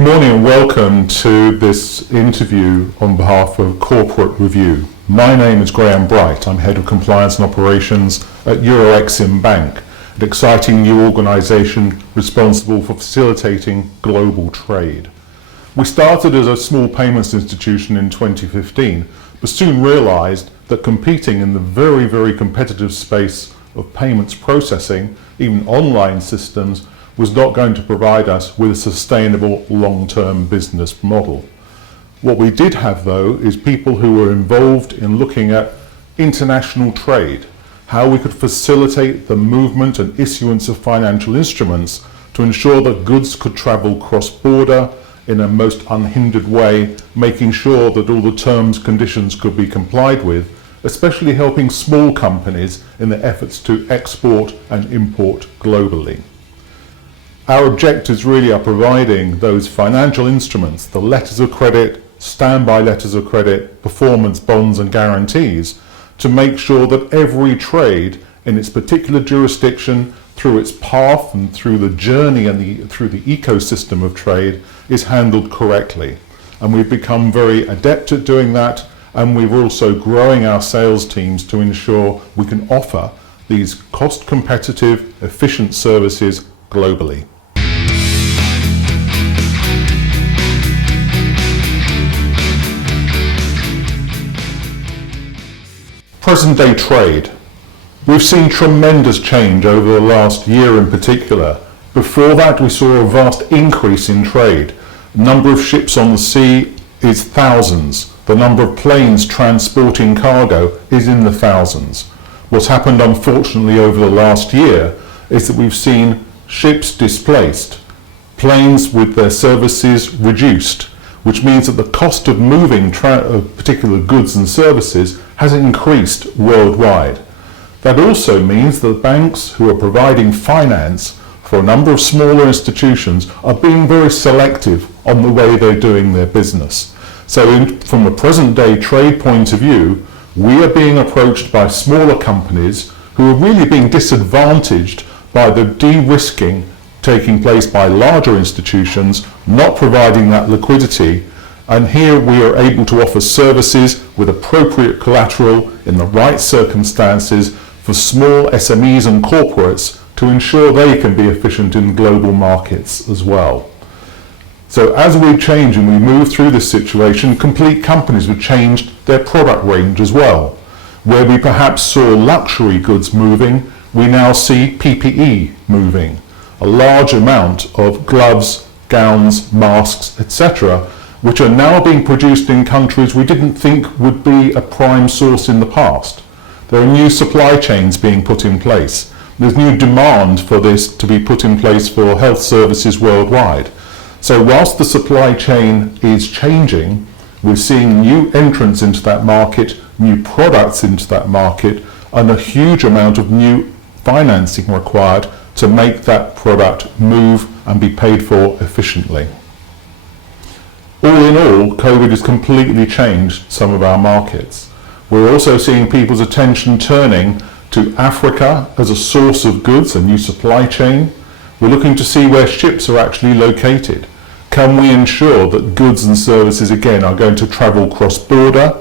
Good morning and welcome to this interview on behalf of Corporate Review. My name is Graham Bright. I'm Head of Compliance and Operations at EuroExim Bank, an exciting new organisation responsible for facilitating global trade. We started as a small payments institution in 2015, but soon realised that competing in the very, very competitive space of payments processing, even online systems, was not going to provide us with a sustainable long-term business model. What we did have though is people who were involved in looking at international trade, how we could facilitate the movement and issuance of financial instruments to ensure that goods could travel cross-border in a most unhindered way, making sure that all the terms, conditions could be complied with, especially helping small companies in their efforts to export and import globally. Our objectives really are providing those financial instruments, the letters of credit, standby letters of credit, performance bonds and guarantees, to make sure that every trade in its particular jurisdiction, through its path and through the journey and through the ecosystem of trade, is handled correctly. And we've become very adept at doing that, and we're also growing our sales teams to ensure we can offer these cost competitive, efficient services globally. Present day trade. We've seen tremendous change over the last year in particular. Before that we saw a vast increase in trade. The number of ships on the sea is thousands. The number of planes transporting cargo is in the thousands. What's happened unfortunately over the last year is that we've seen ships displaced, planes with their services reduced, which means that the cost of moving particular goods and services has increased worldwide. That also means that banks who are providing finance for a number of smaller institutions are being very selective on the way they're doing their business. So from a present day trade point of view, we are being approached by smaller companies who are really being disadvantaged by the de-risking taking place by larger institutions, not providing that liquidity. And here we are able to offer services with appropriate collateral in the right circumstances for small SMEs and corporates to ensure they can be efficient in global markets as well. So as we change and we move through this situation, complete companies have changed their product range as well. Where we perhaps saw luxury goods moving, we now see PPE moving. A large amount of gloves, gowns, masks, etc., which are now being produced in countries we didn't think would be a prime source in the past. There are new supply chains being put in place. There's new demand for this to be put in place for health services worldwide. So whilst the supply chain is changing, we're seeing new entrants into that market, new products into that market, and a huge amount of new financing required to make that product move and be paid for efficiently. All in all, COVID has completely changed some of our markets. We're also seeing people's attention turning to Africa as a source of goods, a new supply chain. We're looking to see where ships are actually located. Can we ensure that goods and services again are going to travel cross-border?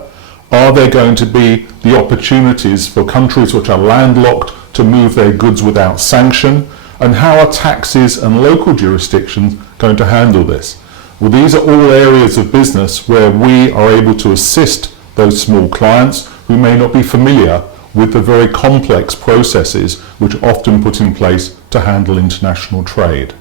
Are there going to be the opportunities for countries which are landlocked to move their goods without sanction? And how are taxes and local jurisdictions going to handle this? Well, these are all areas of business where we are able to assist those small clients who may not be familiar with the very complex processes which are often put in place to handle international trade.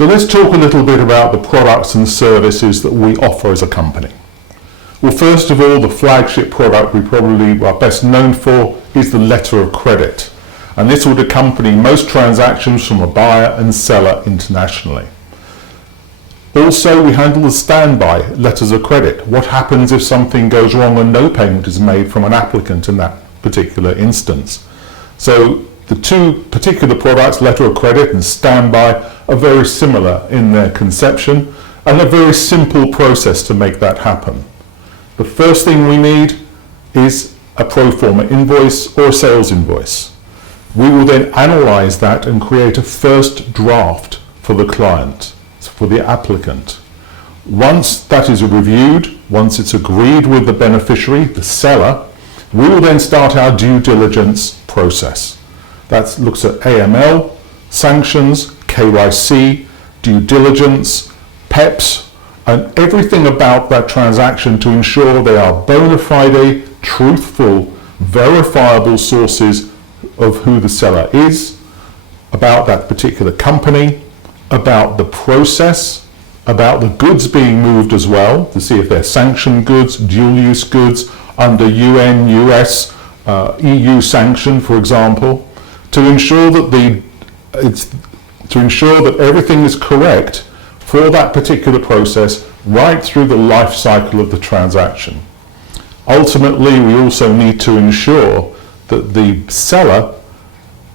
So let's talk a little bit about the products and services that we offer as a company. Well, first of all, the flagship product we probably are best known for is the letter of credit. And this would accompany most transactions from a buyer and seller internationally. Also, we handle the standby letters of credit. What happens if something goes wrong and no payment is made from an applicant in that particular instance? So the two particular products, letter of credit and standby, are very similar in their conception and a very simple process to make that happen. The first thing we need is a pro forma invoice or a sales invoice. We will then analyse that and create a first draft for the client, for the applicant. Once that is reviewed, once it's agreed with the beneficiary, the seller, we will then start our due diligence process. That looks at AML, sanctions, KYC, due diligence, PEPs, and everything about that transaction to ensure they are bona fide, truthful, verifiable sources of who the seller is, about that particular company, about the process, about the goods being moved as well, to see if they're sanctioned goods, dual-use goods, under UN, US, EU sanction, for example, to ensure that everything is correct for that particular process right through the life cycle of the transaction. Ultimately, we also need to ensure that the seller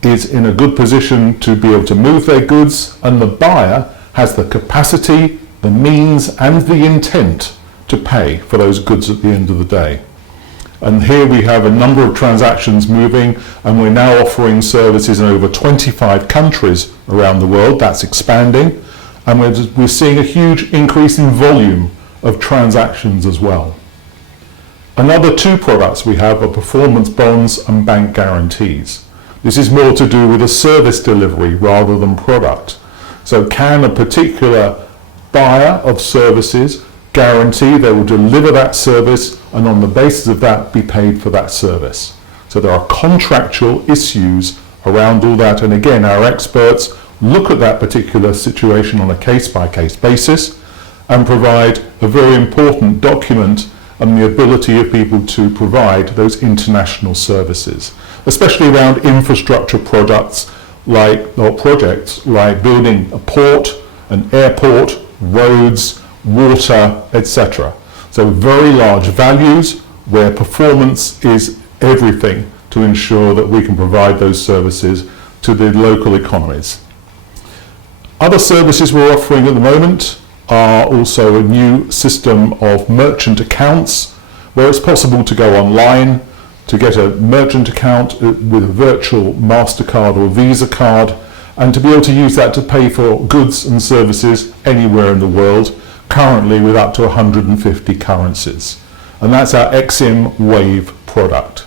is in a good position to be able to move their goods, and the buyer has the capacity, the means and the intent to pay for those goods at the end of the day. And here we have a number of transactions moving, and we're now offering services in over 25 countries around the world. That's expanding, and we're seeing a huge increase in volume of transactions as well. Another two products we have are performance bonds and bank guarantees. This is more to do with a service delivery rather than product. So can a particular buyer of services guarantee they will deliver that service, and on the basis of that be paid for that service? So there are contractual issues around all that, and again our experts look at that particular situation on a case-by-case basis and provide a very important document and the ability of people to provide those international services, especially around infrastructure products or projects like building a port, an airport, roads, water, etc. So very large values where performance is everything to ensure that we can provide those services to the local economies. Other services we're offering at the moment are also a new system of merchant accounts, where it's possible to go online to get a merchant account with a virtual MasterCard or Visa card, and to be able to use that to pay for goods and services anywhere in the world, currently with up to 150 currencies. And that's our XIM Wave product.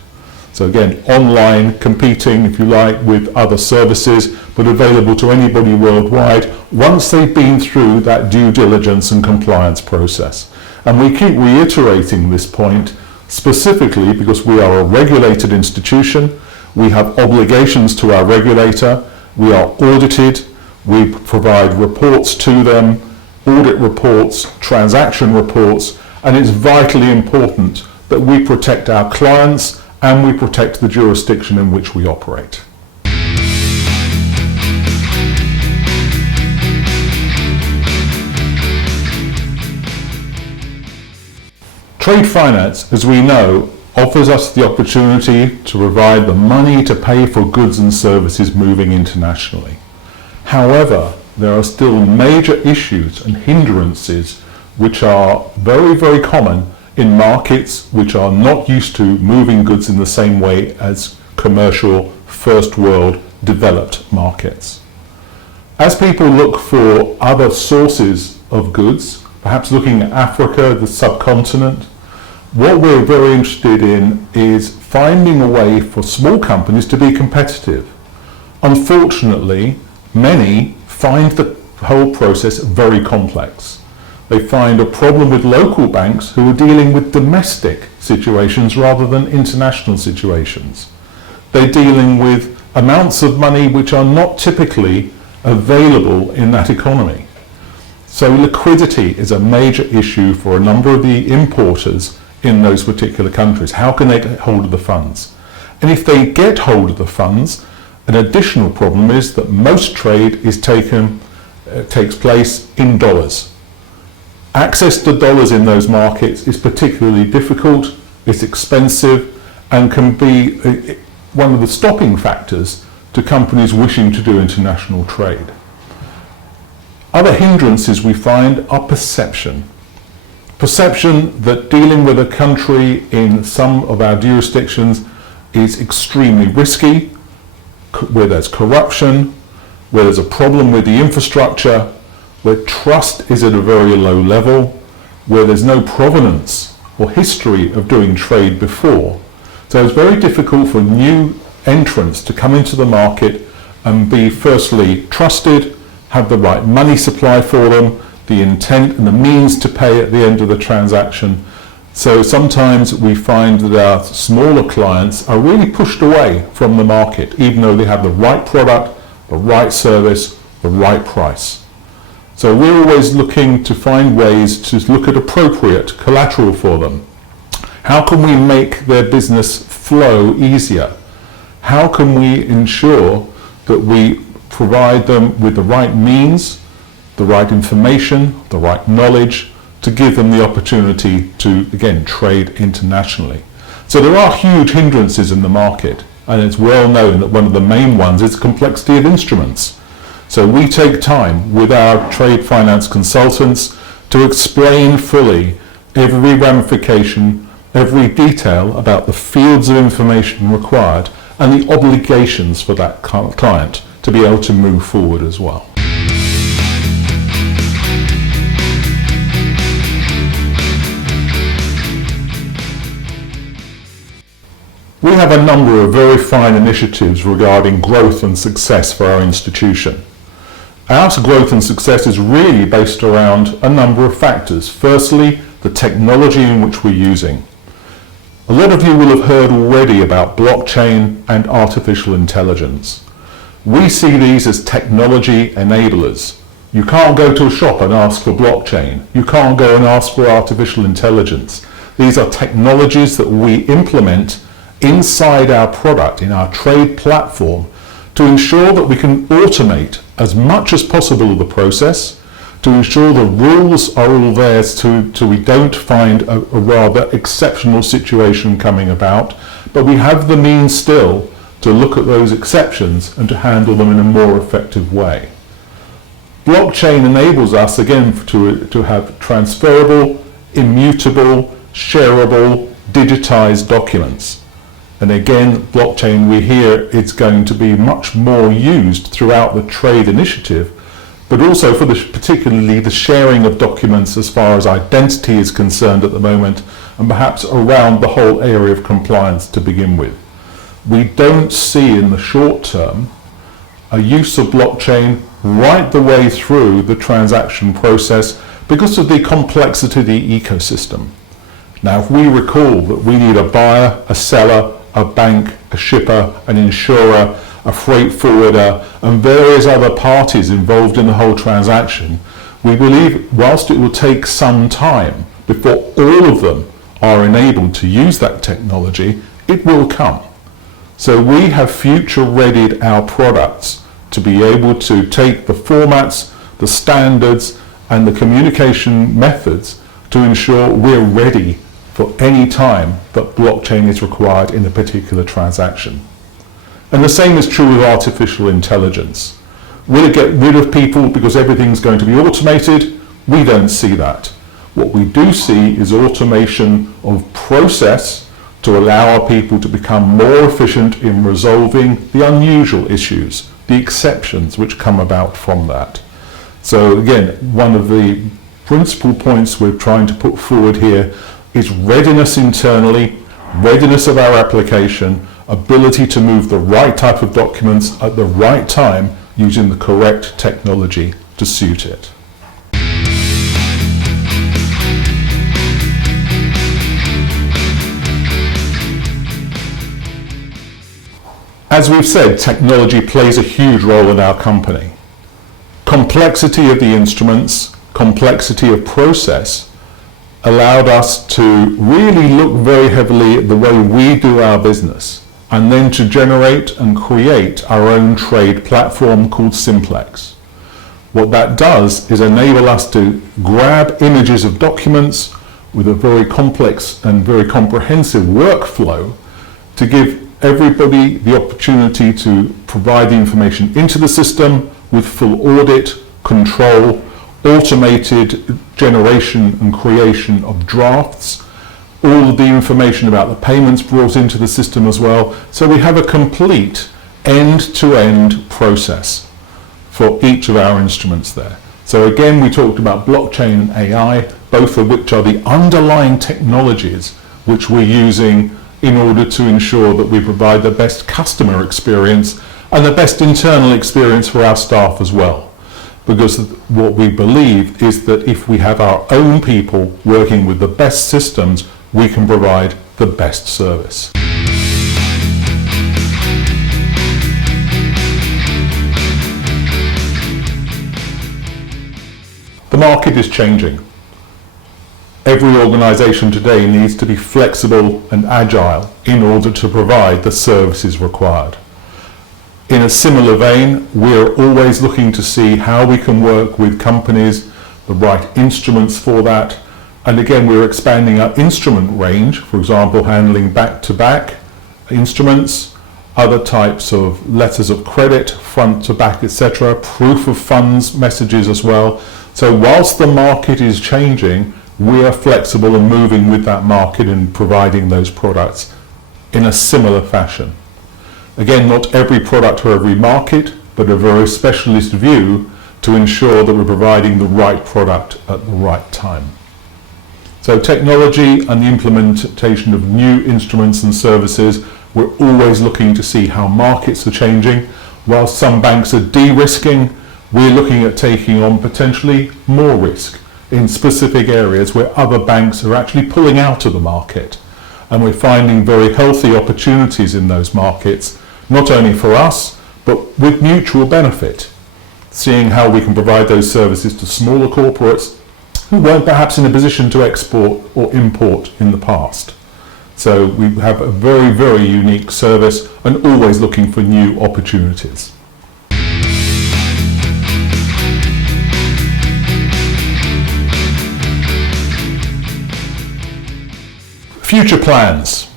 So again, online, competing, if you like, with other services, but available to anybody worldwide once they've been through that due diligence and compliance process. And we keep reiterating this point specifically because we are a regulated institution, we have obligations to our regulator, we are audited, we provide reports to them, audit reports, transaction reports, and it's vitally important that we protect our clients and we protect the jurisdiction in which we operate. Trade finance, as we know, offers us the opportunity to provide the money to pay for goods and services moving internationally. However, there are still major issues and hindrances which are very, very common in markets which are not used to moving goods in the same way as commercial, first world, developed markets. As people look for other sources of goods, perhaps looking at Africa, the subcontinent, what we're very interested in is finding a way for small companies to be competitive. Unfortunately, many find the whole process very complex. They find a problem with local banks who are dealing with domestic situations rather than international situations. They're dealing with amounts of money which are not typically available in that economy. So liquidity is a major issue for a number of the importers in those particular countries. How can they get hold of the funds? And if they get hold of the funds, an additional problem is that most trade takes place in dollars. Access to dollars in those markets is particularly difficult, it's expensive, and can be one of the stopping factors to companies wishing to do international trade. Other hindrances we find are perception. perception that dealing with a country in some of our jurisdictions is extremely risky, where there's corruption, where there's a problem with the infrastructure, where trust is at a very low level, where there's no provenance or history of doing trade before. So it's very difficult for new entrants to come into the market and be firstly trusted, have the right money supply for them, the intent and the means to pay at the end of the transaction. So sometimes we find that our smaller clients are really pushed away from the market, even though they have the right product, the right service, the right price. So we're always looking to find ways to look at appropriate collateral for them. How can we make their business flow easier? How can we ensure that we provide them with the right means, the right information, the right knowledge to give them the opportunity to, again, trade internationally? So there are huge hindrances in the market, and it's well known that one of the main ones is complexity of instruments. So we take time with our trade finance consultants to explain fully every ramification, every detail about the fields of information required and the obligations for that client to be able to move forward as well. We have a number of very fine initiatives regarding growth and success for our institution. Our growth and success is really based around a number of factors. Firstly, the technology in which we're using. A lot of you will have heard already about blockchain and artificial intelligence. We see these as technology enablers. You can't go to a shop and ask for blockchain. You can't go and ask for artificial intelligence. These are technologies that we implement inside our product, in our trade platform, to ensure that we can automate as much as possible of the process, to ensure the rules are all there so we don't find a rather exceptional situation coming about, but we have the means still to look at those exceptions and to handle them in a more effective way. Blockchain enables us, again, to have transferable, immutable, shareable, digitized documents. And again, blockchain, we hear it's going to be much more used throughout the trade initiative, but also for particularly the sharing of documents as far as identity is concerned at the moment, and perhaps around the whole area of compliance to begin with. We don't see in the short term a use of blockchain right the way through the transaction process because of the complexity of the ecosystem. Now, if we recall that we need a buyer, a seller, a bank, a shipper, an insurer, a freight forwarder, and various other parties involved in the whole transaction, we believe whilst it will take some time before all of them are enabled to use that technology, it will come. So we have future-readied our products to be able to take the formats, the standards, and the communication methods to ensure we're ready for any time that blockchain is required in a particular transaction. And the same is true with artificial intelligence. Will it get rid of people because everything's going to be automated? We don't see that. What we do see is automation of process to allow our people to become more efficient in resolving the unusual issues, the exceptions which come about from that. So again, one of the principal points we're trying to put forward here is readiness internally, readiness of our application, ability to move the right type of documents at the right time using the correct technology to suit it. As we've said, technology plays a huge role in our company. Complexity of the instruments, complexity of process allowed us to really look very heavily at the way we do our business, and then to generate and create our own trade platform called Simplex. What that does is enable us to grab images of documents with a very complex and very comprehensive workflow to give everybody the opportunity to provide the information into the system with full audit, control, automated generation and creation of drafts, all of the information about the payments brought into the system as well. So we have a complete end-to-end process for each of our instruments there. So again, we talked about blockchain and AI, both of which are the underlying technologies which we're using in order to ensure that we provide the best customer experience and the best internal experience for our staff as well. Because what we believe is that if we have our own people working with the best systems, we can provide the best service. The market is changing. Every organisation today needs to be flexible and agile in order to provide the services required. In a similar vein, we're always looking to see how we can work with companies, the right instruments for that. And again, we're expanding our instrument range, for example, handling back-to-back instruments, other types of letters of credit, front-to-back, etc., proof of funds messages as well. So whilst the market is changing, we are flexible and moving with that market and providing those products in a similar fashion. Again, not every product for every market, but a very specialist view to ensure that we're providing the right product at the right time. So technology and the implementation of new instruments and services, we're always looking to see how markets are changing. While some banks are de-risking, we're looking at taking on potentially more risk in specific areas where other banks are actually pulling out of the market. And we're finding very healthy opportunities in those markets, not only for us, but with mutual benefit, seeing how we can provide those services to smaller corporates who weren't perhaps in a position to export or import in the past. So we have a very, very unique service and always looking for new opportunities. Future plans.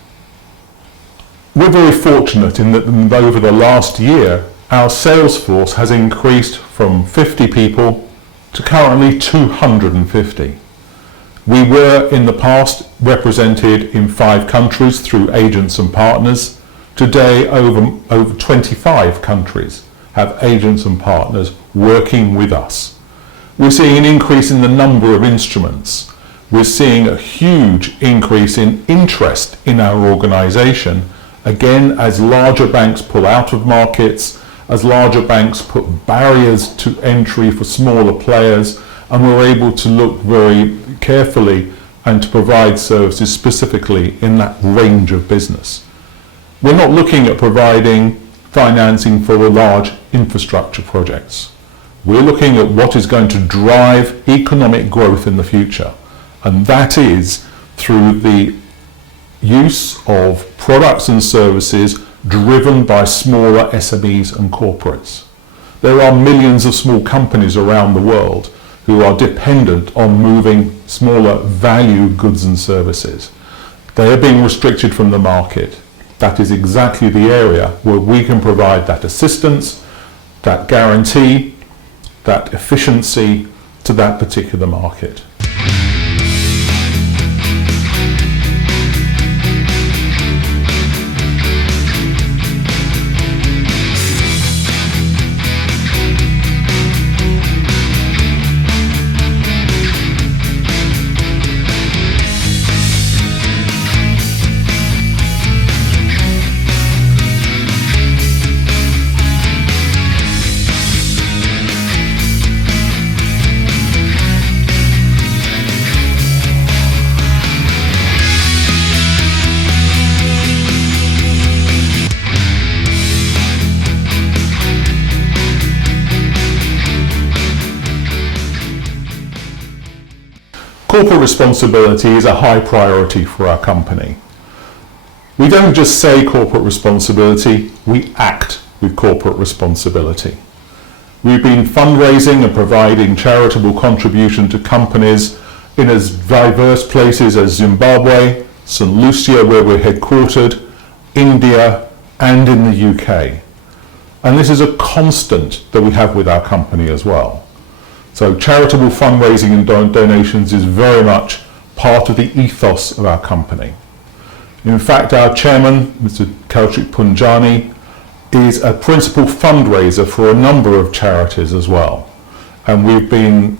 We're very fortunate in that over the last year, our sales force has increased from 50 people to currently 250. We were in the past represented in 5 countries through agents and partners. Today, over 25 countries have agents and partners working with us. We're seeing an increase in the number of instruments. We're seeing a huge increase in interest in our organisation, again, as larger banks pull out of markets, as larger banks put barriers to entry for smaller players, and we're able to look very carefully and to provide services specifically in that range of business. We're not looking at providing financing for large infrastructure projects. We're looking at what is going to drive economic growth in the future, and that is through the use of products and services driven by smaller SMEs and corporates. There are millions of small companies around the world who are dependent on moving smaller value goods and services. They are being restricted from the market. That is exactly the area where we can provide that assistance, that guarantee, that efficiency to that particular market. Corporate responsibility is a high priority for our company. We don't just say corporate responsibility, we act with corporate responsibility. We've been fundraising and providing charitable contribution to companies in as diverse places as Zimbabwe, St. Lucia, where we're headquartered, India, and in the UK. And this is a constant that we have with our company as well. So charitable fundraising and donations is very much part of the ethos of our company. In fact, our chairman, Mr. Kaushik Punjani, is a principal fundraiser for a number of charities as well. And we've been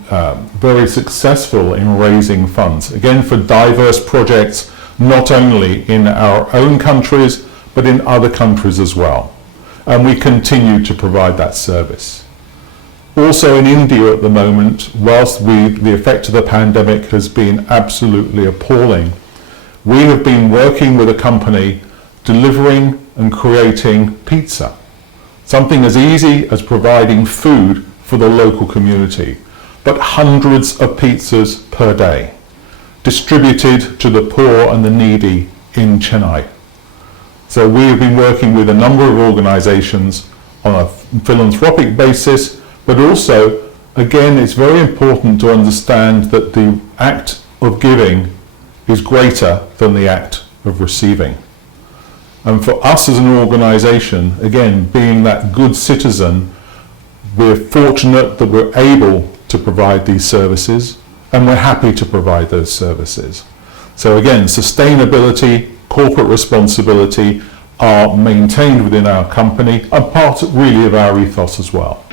very successful in raising funds, again for diverse projects, not only in our own countries, but in other countries as well. And we continue to provide that service. Also in India at the moment, whilst the effect of the pandemic has been absolutely appalling, we have been working with a company delivering and creating pizza. Something as easy as providing food for the local community, but hundreds of pizzas per day, distributed to the poor and the needy in Chennai. So we have been working with a number of organisations on a philanthropic basis, but also, again, it's very important to understand that the act of giving is greater than the act of receiving. And for us as an organisation, again, being that good citizen, we're fortunate that we're able to provide these services, and we're happy to provide those services. So again, sustainability, corporate responsibility are maintained within our company and part really of our ethos as well.